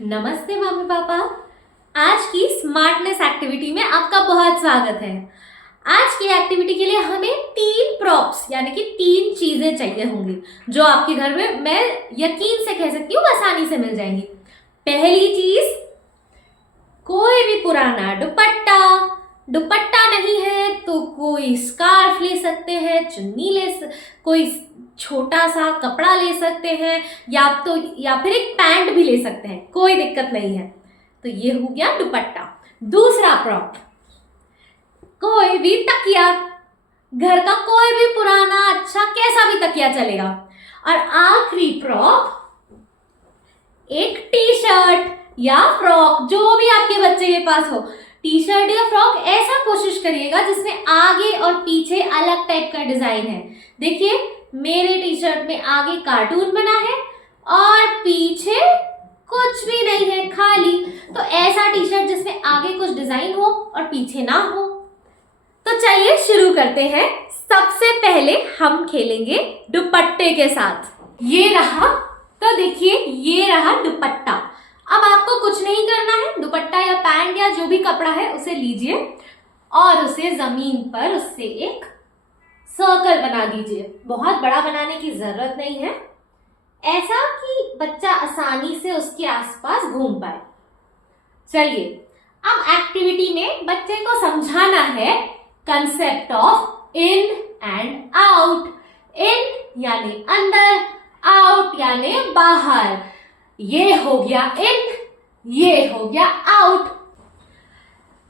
नमस्ते mummy papa. आज की स्मार्टनेस एक्टिविटी में आपका बहुत स्वागत है। आज की एक्टिविटी के लिए हमें 3 प्रॉप्स यानी कि 3 चीजें चाहिए होंगी जो आपके घर में मैं यकीन से कह सकती हूँ आसानी से मिल जाएंगी। पहली चीज, कोई भी पुराना दुपट्टा नहीं है तो कोई स्कार्फ ले सकते हैं, कोई छोटा सा कपड़ा ले सकते हैं या फिर एक पैंट भी ले सकते हैं, कोई दिक्कत नहीं है। तो ये हो गया दुपट्टा। दूसरा प्रॉप, कोई भी तकिया, घर का कोई भी पुराना अच्छा कैसा भी तकिया चलेगा। और आखिरी प्रॉप, एक टी शर्ट या फ्रॉक, जो भी आपके बच्चे के पास हो। टी शर्ट या फ्रॉक ऐसा कोशिश करिएगा जिसमें आगे और पीछे अलग टाइप का डिजाइन है। देखिए मेरे टी शर्ट में आगे कार्टून बना है और पीछे कुछ भी नहीं है, खाली। तो ऐसा टी शर्ट जिसमें आगे कुछ डिजाइन हो और पीछे ना हो। तो चलिए शुरू करते हैं। सबसे पहले हम खेलेंगे दुपट्टे के साथ। ये रहा, तो देखिए ये रहा दुपट्टा। अब आपको कुछ नहीं करना है, दुपट्टा या पैंट या जो भी कपड़ा है उसे लीजिए और उसे जमीन पर उससे एक सर्कल बना दीजिए। बहुत बड़ा बनाने की जरूरत नहीं है, ऐसा कि बच्चा आसानी से उसके आसपास घूम पाए। चलिए अब एक्टिविटी में बच्चे को समझाना है concept of in and out. In यानी अंदर, आउट यानी बाहर। ये हो गया इन, ये हो गया आउट।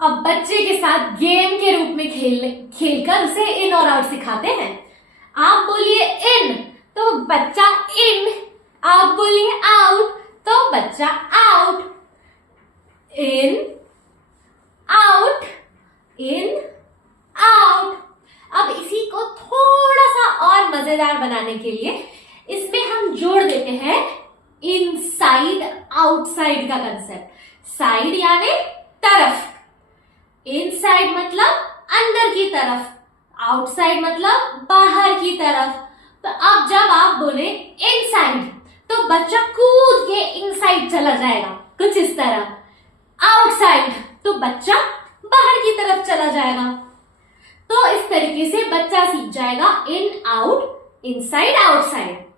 अब बच्चे के साथ गेम के रूप में खेलकर उसे इन और आउट सिखाते हैं। आप बोलिए इन तो बच्चा इन, आप बोलिए आउट तो बच्चा out. In out, in out. अब इसी को थोड़ा सा और मजेदार बनाने के लिए इसमें हम जोड़ देते हैं इनसाइड आउटसाइड का कंसेप्ट। साइड यानी तरफ, इनसाइड मतलब अंदर की तरफ, आउटसाइड मतलब बाहर की तरफ। तो अब जब आप बोले इनसाइड तो बच्चा कूद के इनसाइड चला जाएगा, कुछ इस तरह। आउटसाइड तो बच्चा बाहर की तरफ चला जाएगा। तो इस तरीके से बच्चा सीख जाएगा इन आउट, इनसाइड आउटसाइड।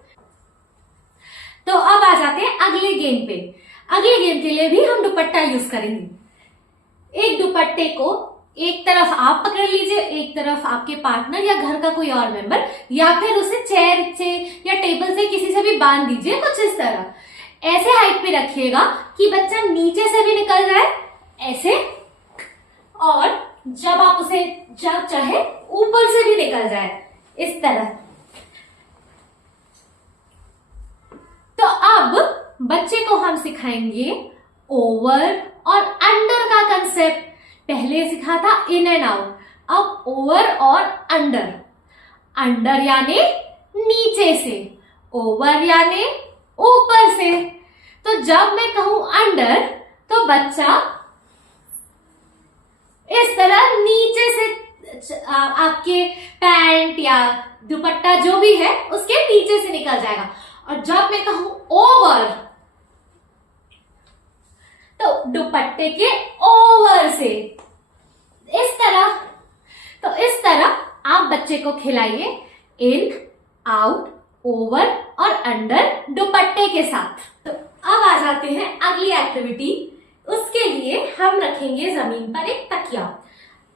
तो अब आ जाते हैं अगले गेम पे। अगले गेम के लिए भी हम दुपट्टा यूज करेंगे। एक दुपट्टे को एक तरफ आप पकड़ लीजिए, एक तरफ आपके पार्टनर या घर का कोई और मेंबर, या फिर उसे चेयर से या टेबल से किसी से भी बांध दीजिए, कुछ इस तरह। ऐसे हाइट पे रखिएगा कि बच्चा नीचे से भी निकल जाए, ऐसे। और जब आप उसे जब चाहे ऊपर से भी निकल जाए, इस तरह। तो अब बच्चे को हम सिखाएंगे ओवर और अंडर का कंसेप्ट। पहले सीखा था इन एंड आउट, अब ओवर और अंडर। अंडर यानी नीचे से, ओवर यानी ऊपर से। तो जब मैं कहूं अंडर तो बच्चा इस तरह नीचे से आपके पैंट या दुपट्टा जो भी है उसके नीचे से निकल जाएगा। और जब मैं कहूं ओवर तो दुपट्टे के ओवर से, इस तरह। तो इस तरह आप बच्चे को खिलाइए इन, आउट, ओवर और अंडर दुपट्टे के साथ। तो अब आ जाते हैं अगली एक्टिविटी। उसके लिए हम रखेंगे जमीन पर एक तकिया।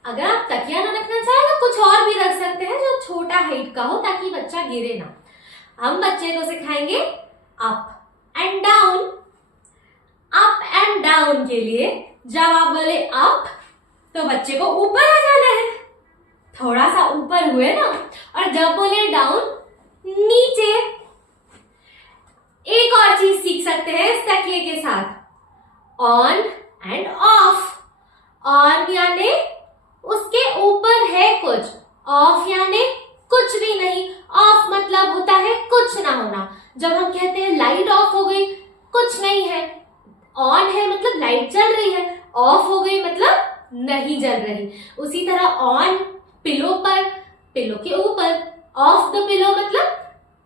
अगर आप तकिया ना रखना चाहें तो कुछ और भी रख सकते हैं जो छोटा हाइट का हो, ताकि बच्चा गिरे ना। हम बच्चे को सिखाएंगे up and down. Up and down के लिए जब आप बोले अप तो बच्चे को ऊपर आ जाना है, थोड़ा सा ऊपर हुए ना। और जब बोले डाउन, नीचे। एक और चीज सीख सकते हैं इस तकिए के साथ, ऑन एंड ऑफ। ऑन यानी उसके ऊपर है कुछ, ऑफ यानी कुछ भी नहीं। ऑफ मतलब होता है कुछ ना होना। जब हम कहते हैं लाइट ऑफ हो गई, कुछ नहीं है। ऑन है मतलब लाइट चल रही है, ऑफ हो गई मतलब नहीं जल रही। उसी तरह ऑन पिलो पर, पिलो के ऊपर, ऑफ द पिलो मतलब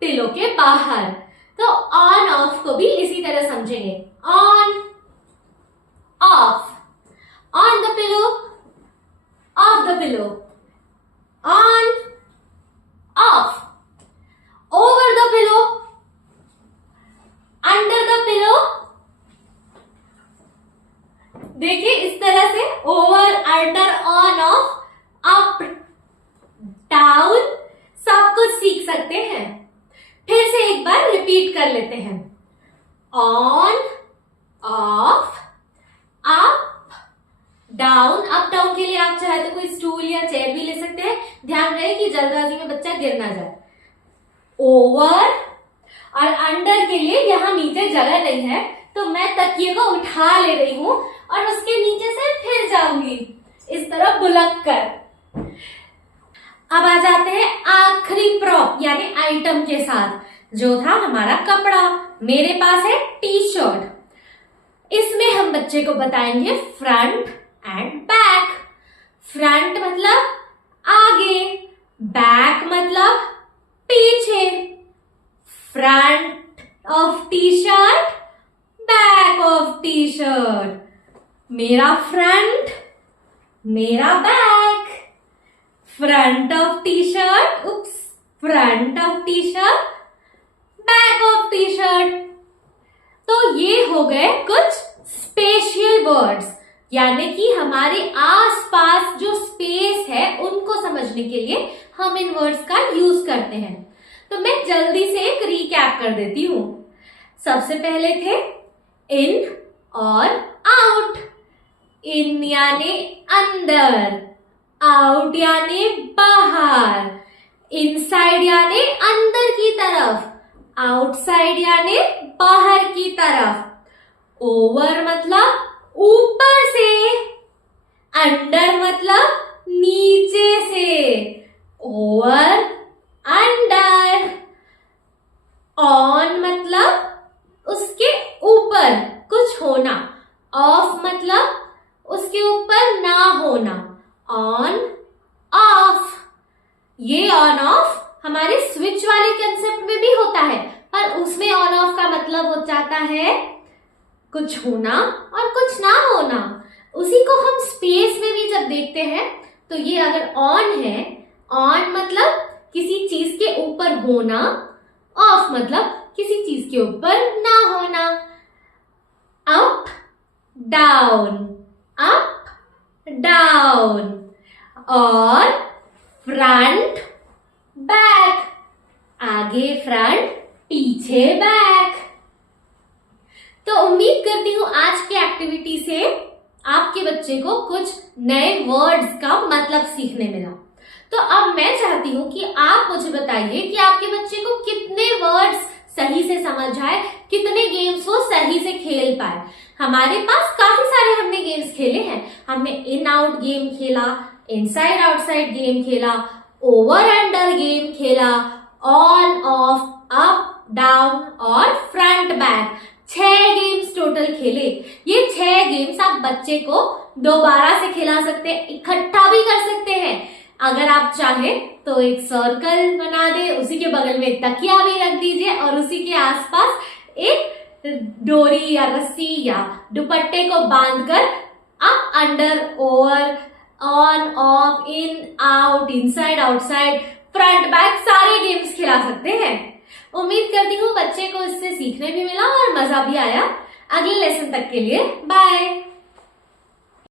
पिलो के बाहर। तो ऑन ऑफ को भी इसी तरह समझेंगे, on pillow, on, off, over the pillow, under the pillow। देखिए इस तरह से over, under, on, of, up, down सब कुछ सीख सकते हैं। फिर से एक बार रिपीट कर लेते हैं। On, of, up, down. Up down के लिए आप चाहे तो कोई स्टूल या चेयर भी ले सकते हैं। ध्यान रहे कि जल्दबाजी में बच्चा गिर ना जाए। ओवर और अंडर के लिए यहाँ नीचे जगह नहीं है, तो मैं तकिए को उठा ले रही हूं और उसके नीचे से फिर जाऊंगी इस तरह बुलक कर। अब आ जाते हैं आखिरी प्रॉप यानी आइटम के साथ, जो था हमारा कपड़ा। मेरे पास है टी शर्ट। इसमें हम बच्चे को बताएंगे फ्रंट एंड बैक। फ्रंट मतलब आगे, बैक मतलब पीछे। Front of T shirt, back of T shirt. मेरा फ्रंट, मेरा back. Front of T shirt, front of T shirt, back of T shirt. तो ये हो गए कुछ स्पेशल वर्ड्स, यानी कि हमारे आसपास जो स्पेस है उनको समझने के लिए हम इन वर्ड्स का यूज करते हैं। तो मैं जल्दी से एक रीकैप कर देती हूं। सबसे पहले थे इन और आउट। इन यानी अंदर, आउट यानी बाहर, इनसाइड यानी अंदर की तरफ, आउटसाइड यानी बाहर की तरफ। ओवर मतलब ऊपर से, अंडर मतलब नीचे से। Over, under. ऑन मतलब उसके ऊपर कुछ होना, ऑफ मतलब उसके ऊपर ना होना। On, of. ये ऑन ऑफ हमारे स्विच वाले कंसेप्ट में भी होता है, पर उसमें ऑन ऑफ का मतलब हो जाता है कुछ होना और कुछ ना होना। उसी को हम स्पेस में भी जब देखते हैं तो ये अगर ऑन है, ऑन मतलब किसी चीज के ऊपर होना, ऑफ मतलब किसी चीज के ऊपर ना होना। Up, down, up, down. और फ्रंट, बैक। आगे फ्रंट, पीछे बैक। तो उम्मीद करती हूं आज की एक्टिविटी से आपके बच्चे को कुछ नए वर्ड्स का मतलब सीखने मिला। तो अब मैं चाहती हूं कि आप मुझे बताइए कि आपके बच्चे को कितने वर्ड्स सही से समझ आए, कितने गेम्स वो सही से खेल पाए। हमारे पास काफी सारे हमने गेम्स खेले हैं। हमने इन आउट गेम खेला, इनसाइड आउटसाइड गेम खेला, ओवर अंडर गेम खेला, ऑन ऑफ, अप डाउन और फ्रंट बैक। 6 गेम्स टोटल खेले। ये 6 गेम्स आप बच्चे को दोबारा से खिला सकते हैं, इकट्ठा भी कर सकते हैं। अगर आप चाहें तो एक सर्कल बना दे, उसी के बगल में तकिया भी रख दीजिए और उसी के आसपास एक डोरी या रस्सी या दुपट्टे को बांधकर up, under, over, on, of, in, out, inside, outside, front, back सारे गेम्स खिला सकते हैं। उम्मीद करती हूँ बच्चे को इससे सीखने भी मिला और मजा भी आया। अगले लेसन तक के लिए बाय।